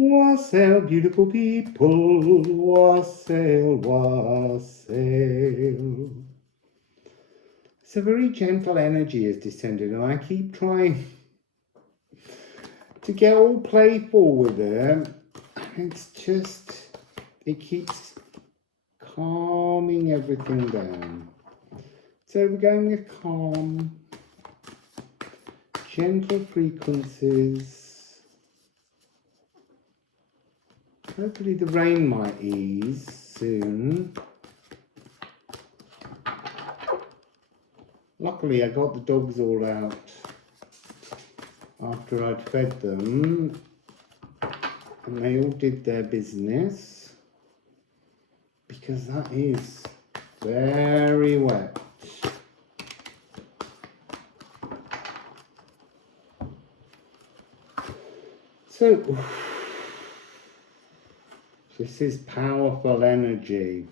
Wassail, beautiful people, wassail, wassail. It's a very gentle energy has descended, and I keep trying to get all playful with it. It's just, it keeps calming everything down. So we're going with calm, gentle frequencies. Hopefully the rain might ease soon. Luckily I got the dogs all out after I'd fed them, and they all did their business, because that is very wet. So this is powerful energy.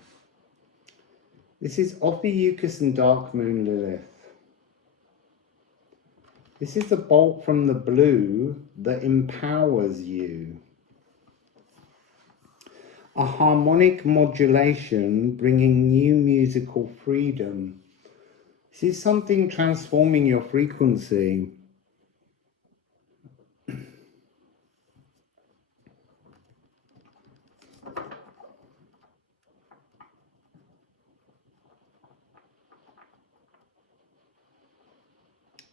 This is Ophiuchus and Dark Moon Lilith. This is the bolt from the blue that empowers you. A harmonic modulation bringing new musical freedom. This is something transforming your frequency.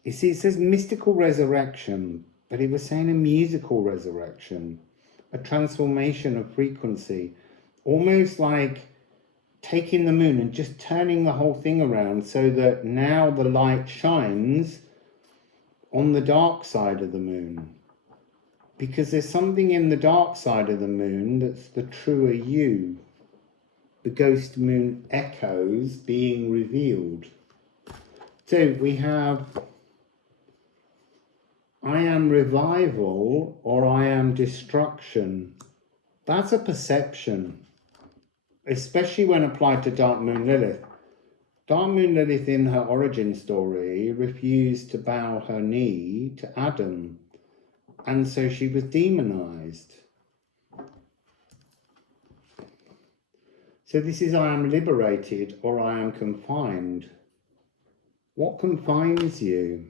You see, it says mystical resurrection, but it was saying a musical resurrection, a transformation of frequency, almost like taking the moon and just turning the whole thing around so that now the light shines on the dark side of the moon. Because there's something in the dark side of the moon that's the truer you. The ghost moon echoes being revealed. So we have I am revival or I am destruction. That's a perception, especially when applied to Dark Moon Lilith. Dark Moon Lilith in her origin story refused to bow her knee to Adam, and so she was demonized. So this is I am liberated or I am confined. What confines you?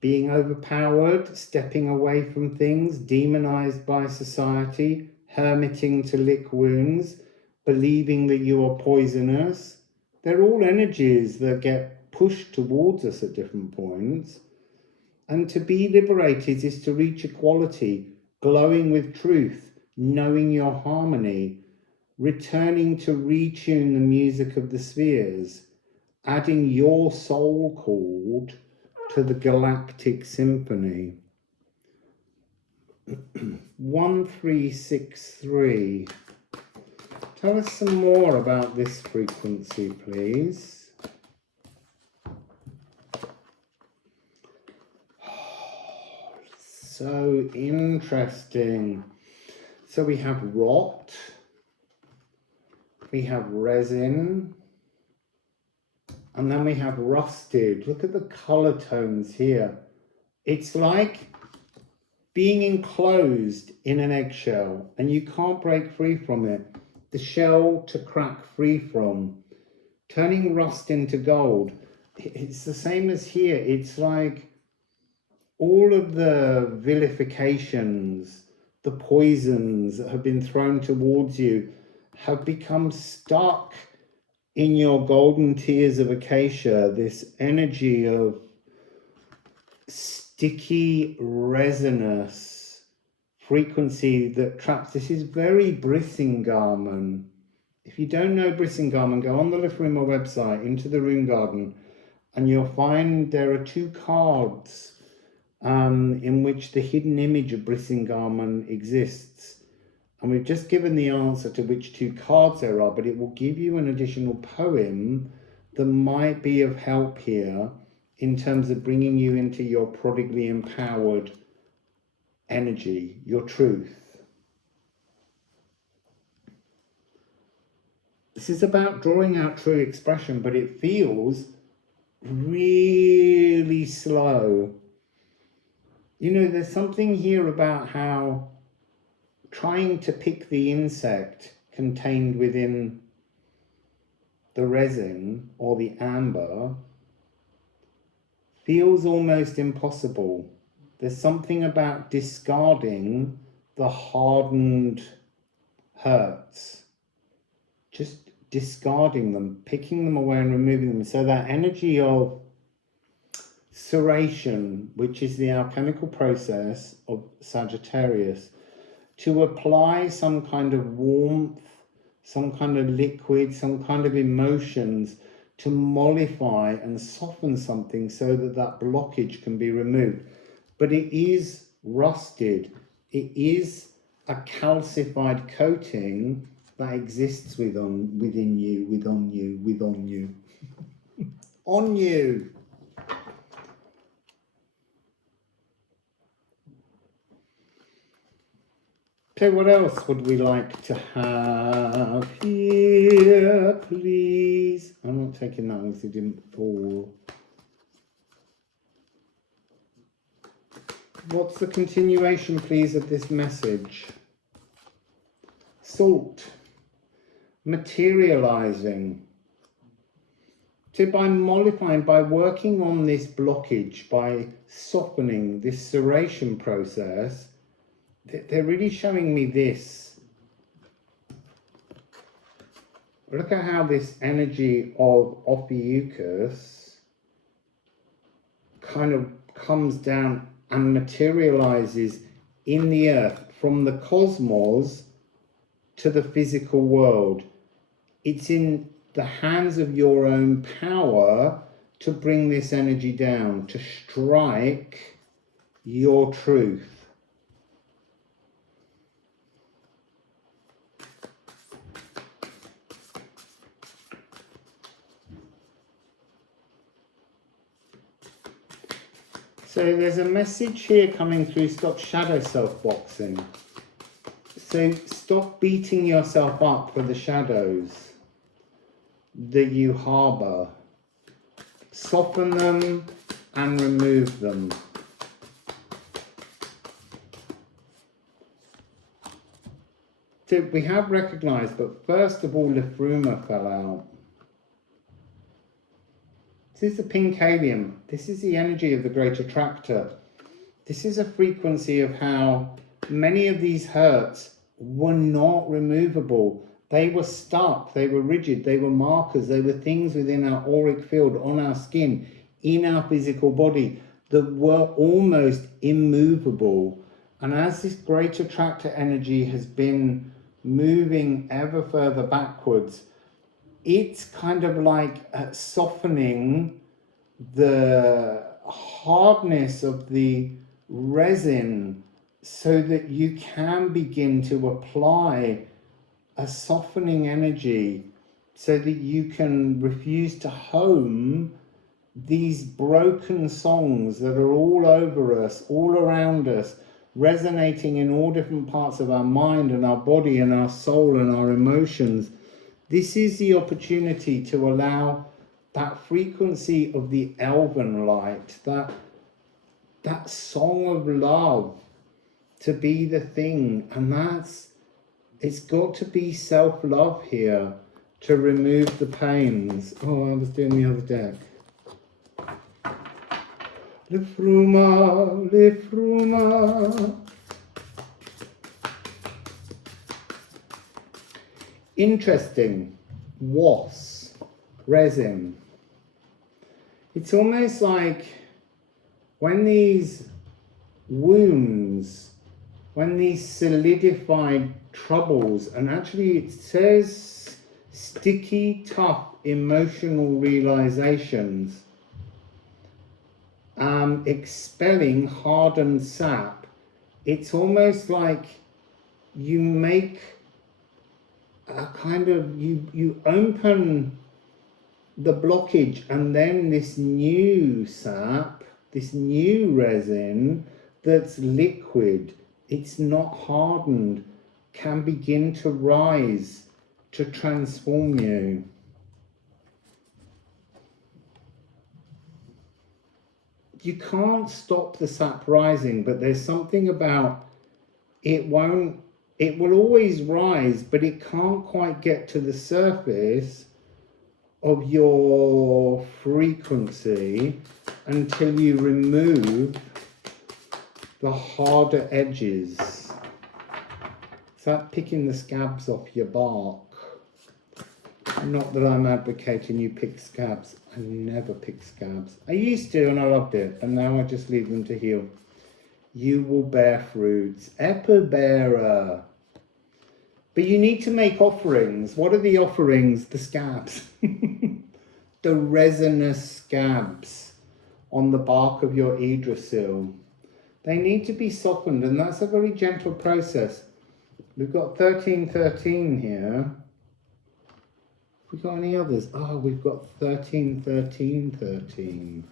Being overpowered, stepping away from things, demonized by society, hermiting to lick wounds, believing that you are poisonous. They're all energies that get pushed towards us at different points. And to be liberated is to reach equality, glowing with truth, knowing your harmony, returning to retune the music of the spheres, adding your soul chord to the galactic symphony. 1363. Tell us some more about this frequency, please. Oh, so interesting. So we have rot, we have resin, and then we have rusted. Look at the color tones here. It's like being enclosed in an eggshell and you can't break free from it. The shell to crack free from. Turning rust into gold. It's the same as here. It's like all of the vilifications, the poisons that have been thrown towards you have become stuck in your golden tears of acacia, this energy of sticky, resinous frequency that traps. This is very Brisingamen. If you don't know Brisingamen, go on the Liffruma website, into the Rune Garden, and you'll find there are 2 cards in which the hidden image of Brisingamen exists. And we've just given the answer to which 2 cards there are, but it will give you an additional poem that might be of help here in terms of bringing you into your prodigally empowered energy, your truth. This is about drawing out true expression, but it feels really slow. You know, there's something here about how trying to pick the insect contained within the resin or the amber feels almost impossible. There's something about discarding the hardened hurts, just discarding them, picking them away and removing them. So that energy of ceration, which is the alchemical process of Sagittarius, to apply some kind of warmth, some kind of liquid, some kind of emotions to mollify and soften something so that that blockage can be removed. But it is rusted. It is a calcified coating that exists within you, on you. On you. Okay, what else would we like to have here, please? I'm not taking that one because it didn't fall. What's the continuation, please, of this message? Salt. Materializing. So by mollifying, by working on this blockage, by softening this ceration process, they're really showing me this. Look at how this energy of Ophiuchus kind of comes down and materializes in the earth from the cosmos to the physical world. It's in the hands of your own power to bring this energy down, to strike your truth. So there's a message here coming through, stop shadow self-boxing. So stop beating yourself up for the shadows that you harbour. Soften them and remove them. So we have recognised, but first of all, Liffruma fell out. This is the pink helium. This is the energy of the great attractor. This is a frequency of how many of these hurts were not removable. They were stuck, they were rigid, they were markers, they were things within our auric field, on our skin, in our physical body that were almost immovable. And as this great attractor energy has been moving ever further backwards, it's kind of like softening the hardness of the resin so that you can begin to apply a softening energy so that you can refuse to home these broken songs that are all over us, all around us, resonating in all different parts of our mind and our body and our soul and our emotions. This is the opportunity to allow that frequency of the elven light, that song of love to be the thing. And it's got to be self-love here to remove the pains. Oh, I was doing the other deck. Liffruma, Liffruma. Interesting. Was. Resin. It's almost like when these wounds, when these solidified troubles, and actually it says sticky, tough, emotional realizations, expelling hardened sap, it's almost like you make a kind of, you open the blockage, and then this new sap, this new resin that's liquid, it's not hardened, can begin to rise to transform you. you can't stop the sap rising, but there's something about it will always rise, but it can't quite get to the surface of your frequency until you remove the harder edges. It's like picking the scabs off your bark. Not that I'm advocating you pick scabs. I never pick scabs. I used to and I loved it, and now I just leave them to heal. You will bear fruits. Epibearer. But you need to make offerings. What are the offerings? The scabs. The resinous scabs on the bark of your Yggdrasil. They need to be softened, and that's a very gentle process. We've got 1313 here. Have we got any others? Oh, we've got 131313.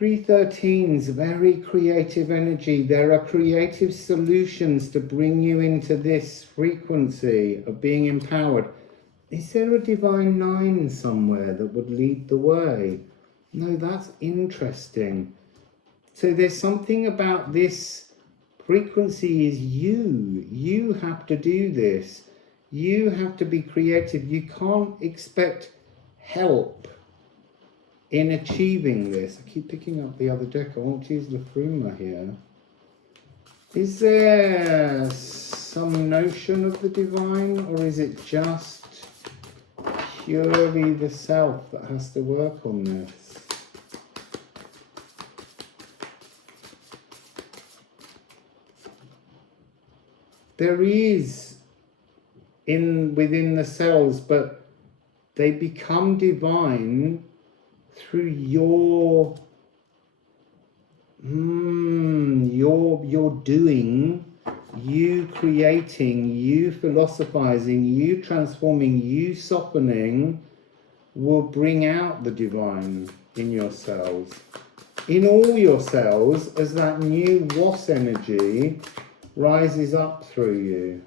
313's very creative energy. There are creative solutions to bring you into this frequency of being empowered. Is there a divine 9 somewhere that would lead the way? No, that's interesting. So there's something about this frequency is you. You have to do this. You have to be creative. You can't expect help in achieving this. I keep picking up the other deck. I want to use Liffruma here. Is there some notion of the divine, or is it just purely the self that has to work on this? There is within the cells, but they become divine through your doing, you creating, you philosophizing, you transforming, you softening will bring out the divine in your cells, in all your cells, as that new was energy rises up through you.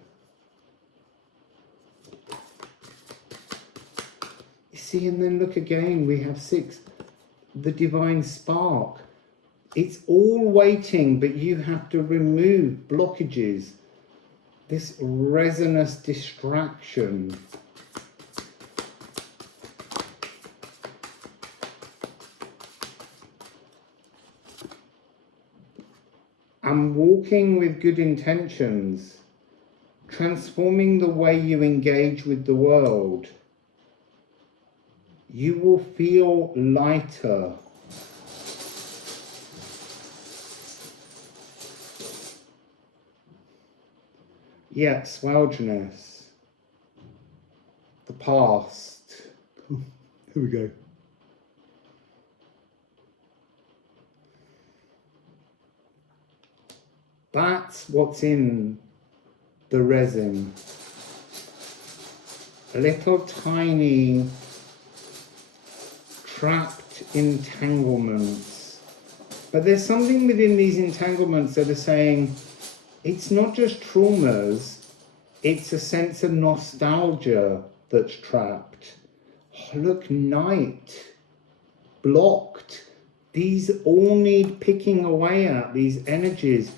See, and then look again, we have 6, the divine spark. It's all waiting, but you have to remove blockages, this resinous distraction. And walking with good intentions, transforming the way you engage with the world. You will feel lighter. Yeah, swelginess. The past. Here we go. That's what's in the resin. Little tiny trapped entanglements. But there's something within these entanglements that are saying, it's not just traumas, it's a sense of nostalgia that's trapped. Oh, look, night, blocked. These all need picking away at, these energies.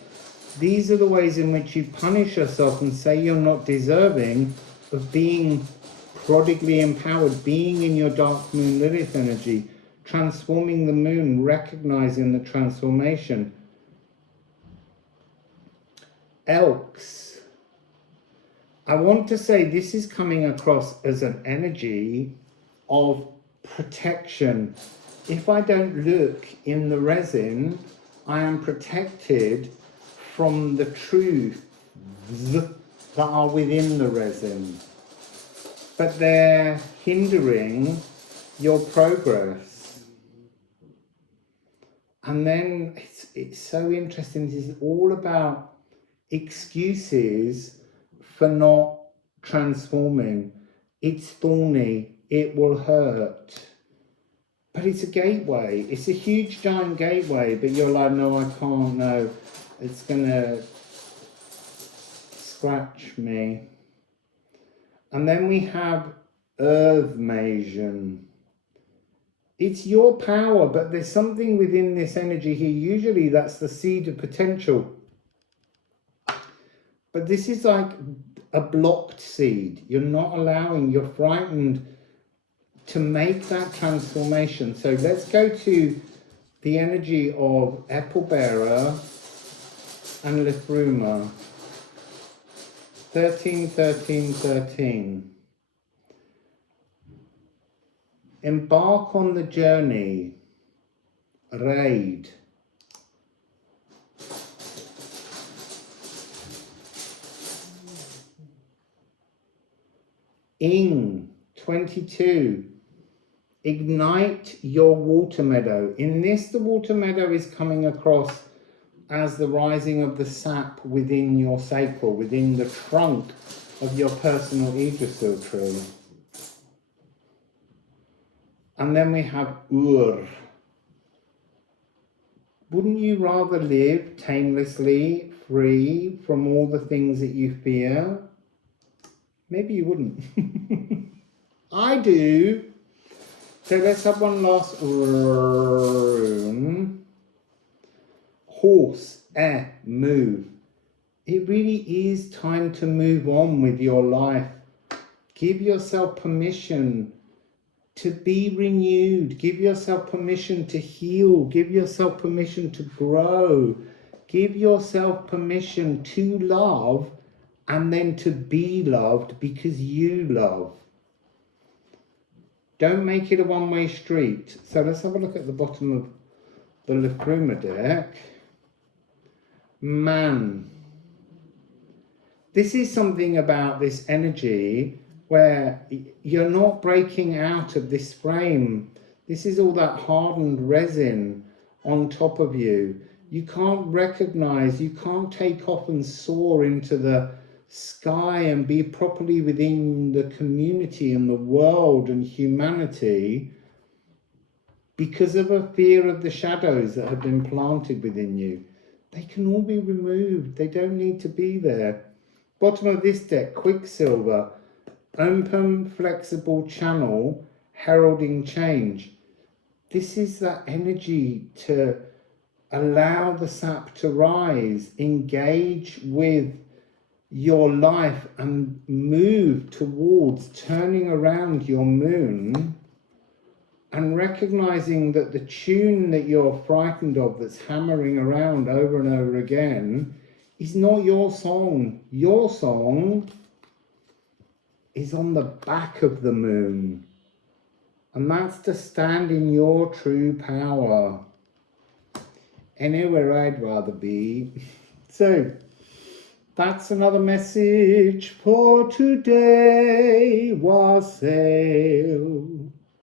These are the ways in which you punish yourself and say you're not deserving of being prodigally empowered, being in your dark moon Lilith energy, transforming the moon, recognizing the transformation. Elks. I want to say this is coming across as an energy of protection. If I don't look in the resin, I am protected from the truths that are within the resin. But they're hindering your progress. And then it's so interesting. This is all about excuses for not transforming. It's thorny. it will hurt. But it's a gateway. It's a huge giant gateway, but you're like, no, I can't, no. It's gonna scratch me. And then we have Earth Masion. It's your power, but there's something within this energy here. Usually that's the seed of potential. But this is like a blocked seed. You're not allowing, you're frightened to make that transformation. So let's go to the energy of Apple Bearer and Liffruma. 13, 13, 13. Embark on the journey. Raid. Ing, 22. Ignite your water meadow. In this, the water meadow is coming across as the rising of the sap within your sacral, within the trunk of your personal Yggdrasil tree. And then we have Ur. Wouldn't you rather live tamelessly, free from all the things that you fear? Maybe you wouldn't. I do. So let's have one last rune. Horse, air, move. It really is time to move on with your life. Give yourself permission to be renewed. Give yourself permission to heal. Give yourself permission to grow. Give yourself permission to love and then to be loved because you love. Don't make it a one-way street. So let's have a look at the bottom of the Liffruma deck. Man. This is something about this energy where you're not breaking out of this frame. This is all that hardened resin on top of you. You can't recognize, you can't take off and soar into the sky and be properly within the community and the world and humanity because of a fear of the shadows that have been planted within you. They can all be removed. They don't need to be there. Bottom of this deck, Quicksilver. Open, flexible channel, heralding change. This is that energy to allow the sap to rise, engage with your life and move towards turning around your moon and recognizing that the tune that you're frightened of that's hammering around over and over again is not your song. Your song is on the back of the moon. And that's to stand in your true power. Anywhere I'd rather be. So, that's another message for today. Wassail.